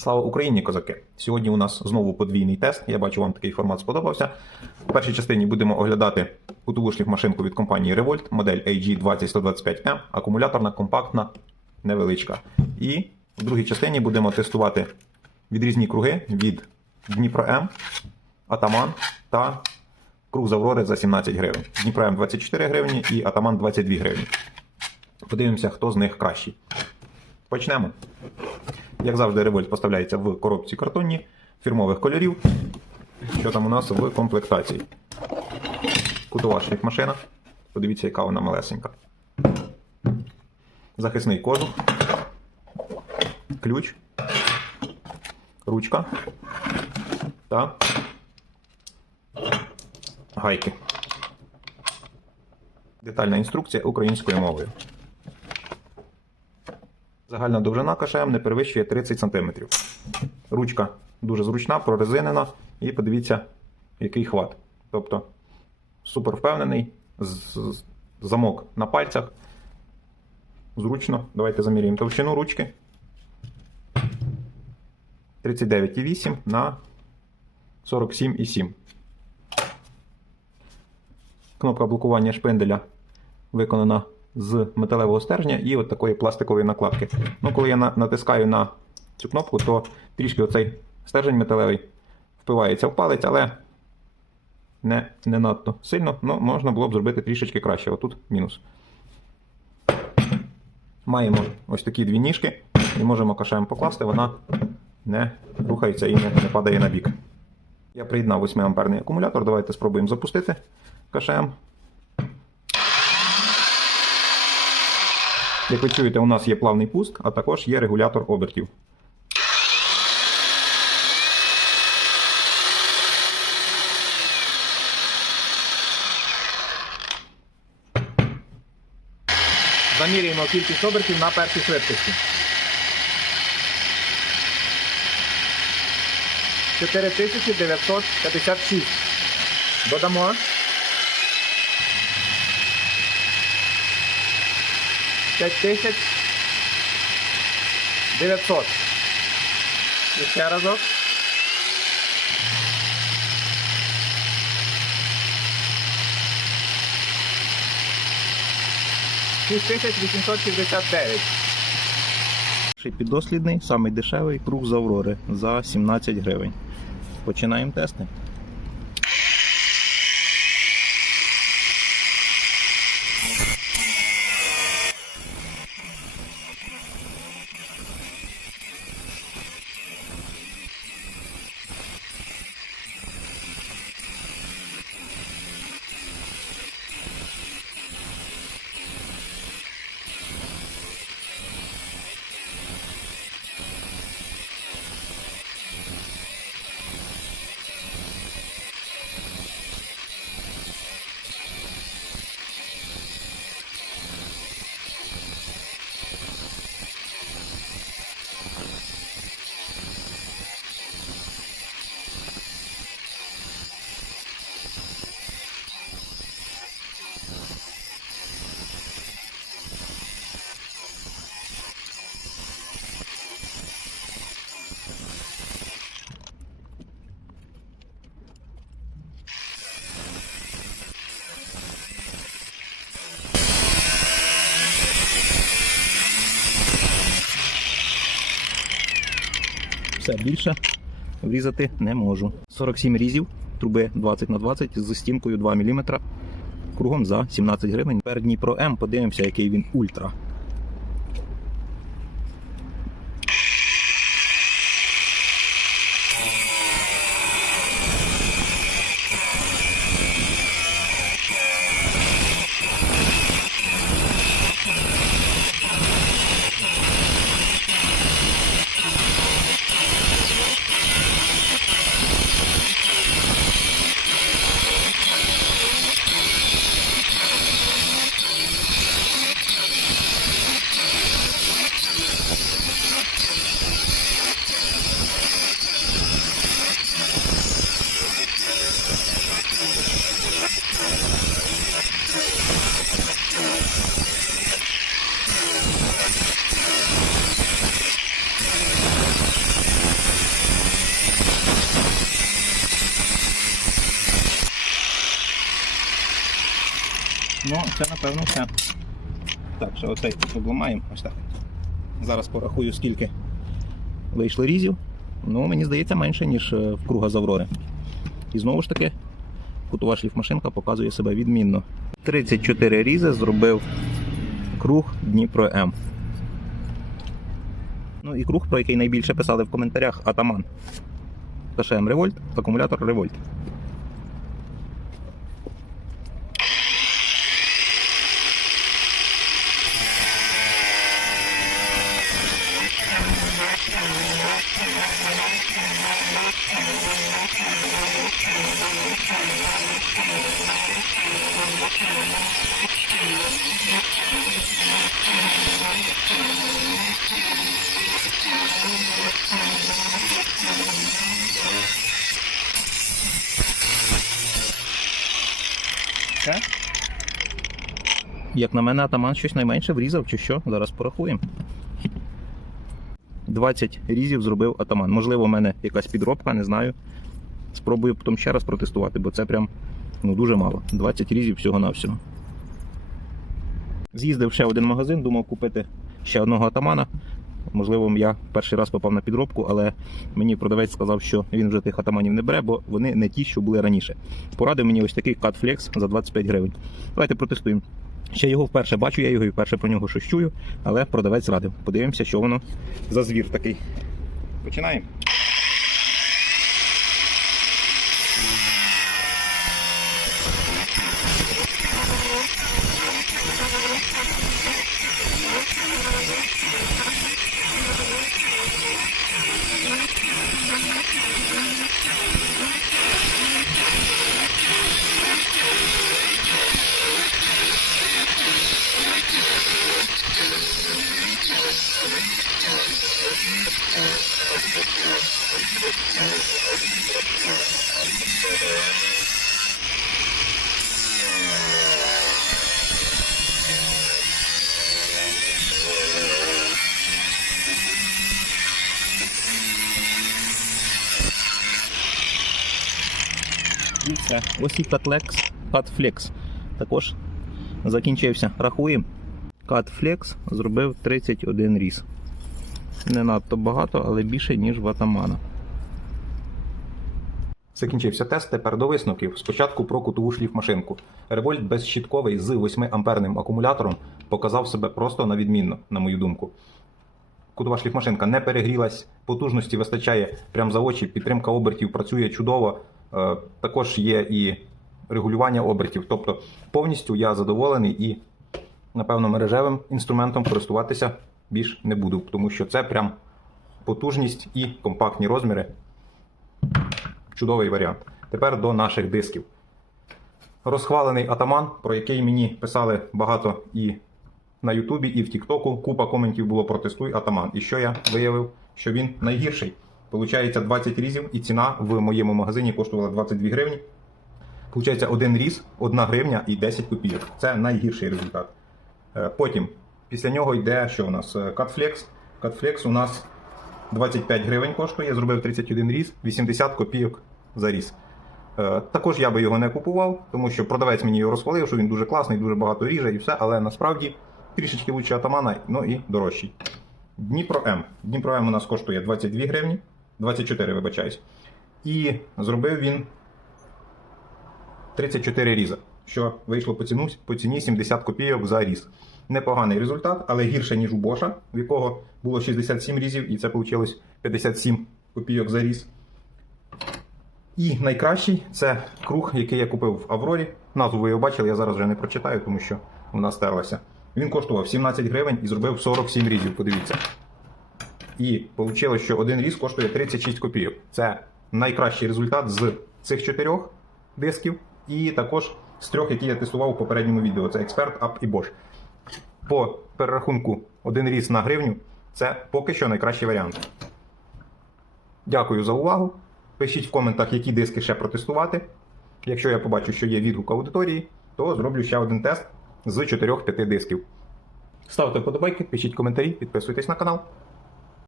Слава Україні, козаки! Сьогодні у нас знову подвійний тест. Я бачу, вам такий формат сподобався. В першій частині будемо оглядати кутову шліфмашинку від компанії Revolt, модель AG20125M, акумуляторна, компактна, невеличка. І в другій частині будемо тестувати відрізні круги від Дніпро М, Атаман та круг з Аврори за 17 гривень. Дніпро М 24 гривні і Атаман 22 гривні. Подивимося, хто з них кращий. Почнемо. Як завжди, револьт поставляється в коробці картонні фірмових кольорів. Що там у нас в комплектації? Кутова шліфмашина. Подивіться, яка вона малесенька. Захисний кожух. Ключ. Ручка. Та гайки. Детальна інструкція українською мовою. Загальна довжина КШМ не перевищує 30 см. Ручка дуже зручна, прорезинена. І подивіться, який хват. Тобто супер впевнений, замок на пальцях. Зручно. Давайте заміряємо товщину ручки. 39,8 на 47,7. Кнопка блокування шпинделя виконана з металевого стержня і от такої пластикової накладки. Ну, коли я на- натискаю на цю кнопку, то трішки оцей стержень металевий впивається в палець, але не, не надто сильно, ну, можна було б зробити трішечки краще. Отут мінус. Маємо ось такі дві ніжки і можемо кашем покласти, вона не рухається і не, не падає на бік. Я приєднав 8 амперний акумулятор. Давайте спробуємо запустити кашем. Як ви чуєте, у нас є плавний пуск, а також є регулятор обертів. Замірюємо кількість обертів на першій швидкості. 4956. Додамо. 5900. І ще разок. Шість тисяч вісімсот шістдесят дев'ять. Піддослідний, самий дешевий круг з Аврори за 17 гривень. Починаємо тести. Все більше врізати не можу. 47 різів, труби 20 на 20 з стінкою 2 мм. Кругом за 17 гривень. Тепер Дніпро М, подивимося, який він ультра. Ну, це напевно все. Так, ще оцей обламаємо. Ось так. Зараз порахую, скільки вийшло різів. Ну, мені здається, менше, ніж е, в круга з Аврори. І знову ж таки, кутова шліфмашинка показує себе відмінно. 34 різи зробив круг Дніпро М. Ну і круг, про який найбільше писали в коментарях, Атаман. ТШМ Револьт, акумулятор Револьт. Як на мене, атаман щось найменше врізав, чи що? Зараз порахуємо. 20 різів зробив атаман. Можливо, в мене якась підробка, не знаю. Спробую потім ще раз протестувати, бо це прям ну, дуже мало. 20 різів всього-навсього. З'їздив ще один магазин, думав купити ще одного атамана. Можливо, я перший раз попав на підробку, але мені продавець сказав, що він вже тих атаманів не бере, бо вони не ті, що були раніше. Порадив мені ось такий Flex за 25 гривень. Давайте протестуємо. Ще його вперше бачу, я його і вперше про нього щось чую, але продавець радив. Подивимося, що воно за звір такий. Починаємо. І все. Ось і Catlex Catflex. Також закінчився. Рахуємо. Catflex зробив 31 різ. Не надто багато, але більше, ніж в Атамана. Закінчився тест. Тепер до висновків. Спочатку про кутову шліфмашинку. Револьт безщітковий з 8 амперним акумулятором показав себе просто на відмінно, на мою думку. Кутова шліфмашинка не перегрілась, потужності вистачає прямо за очі, підтримка обертів працює чудово. Е, Також є і регулювання обертів. Тобто повністю я задоволений і, напевно, мережевим інструментом користуватися більш не буду, тому що це прям потужність і компактні розміри. Чудовий варіант. Тепер до наших дисків. Розхвалений атаман, про який мені писали багато і на Ютубі, і в Тіктоку. Купа коментів було протестуй атаман. І що я виявив? Що він найгірший. Получається 20 різів, і ціна в моєму магазині коштувала 22 гривні. Получається один різ, 1 гривня і 10 копійок. Це найгірший результат. Е, Потім, після нього йде що у нас? Cutflex. Cutflex у нас 25 гривень коштує, я зробив 31 різ, 80 копійок за різ. Е, Також я би його не купував, тому що продавець мені його розхвалив, що він дуже класний, дуже багато ріже і все, але насправді трішечки лучше атамана, ну і дорожчий. Дніпро М. Дніпро М у нас коштує 22 гривні, 24, вибачаюсь. І зробив він 34 різа, що вийшло по, ціну, по ціні 70 копійок за різ. Непоганий результат, але гірше, ніж у Боша, в якого було 67 різів, і це вийшло 57 копійок за різ. І найкращий це круг, який я купив в Аврорі. Назву ви його бачили, я зараз вже не прочитаю, тому що вона стерлася. Він коштував 17 гривень і зробив 47 різів, подивіться. І вийшло, що один різ коштує 36 копійок. Це найкращий результат з цих чотирьох дисків, і також з трьох, які я тестував у попередньому відео. Це Expert, Up і Bosch. По перерахунку один різ на гривню це поки що найкращий варіант. Дякую за увагу. Пишіть в коментах, які диски ще протестувати. Якщо я побачу, що є відгук аудиторії, то зроблю ще один тест з 4-5 дисків. Ставте вподобайки, пишіть коментарі, підписуйтесь на канал.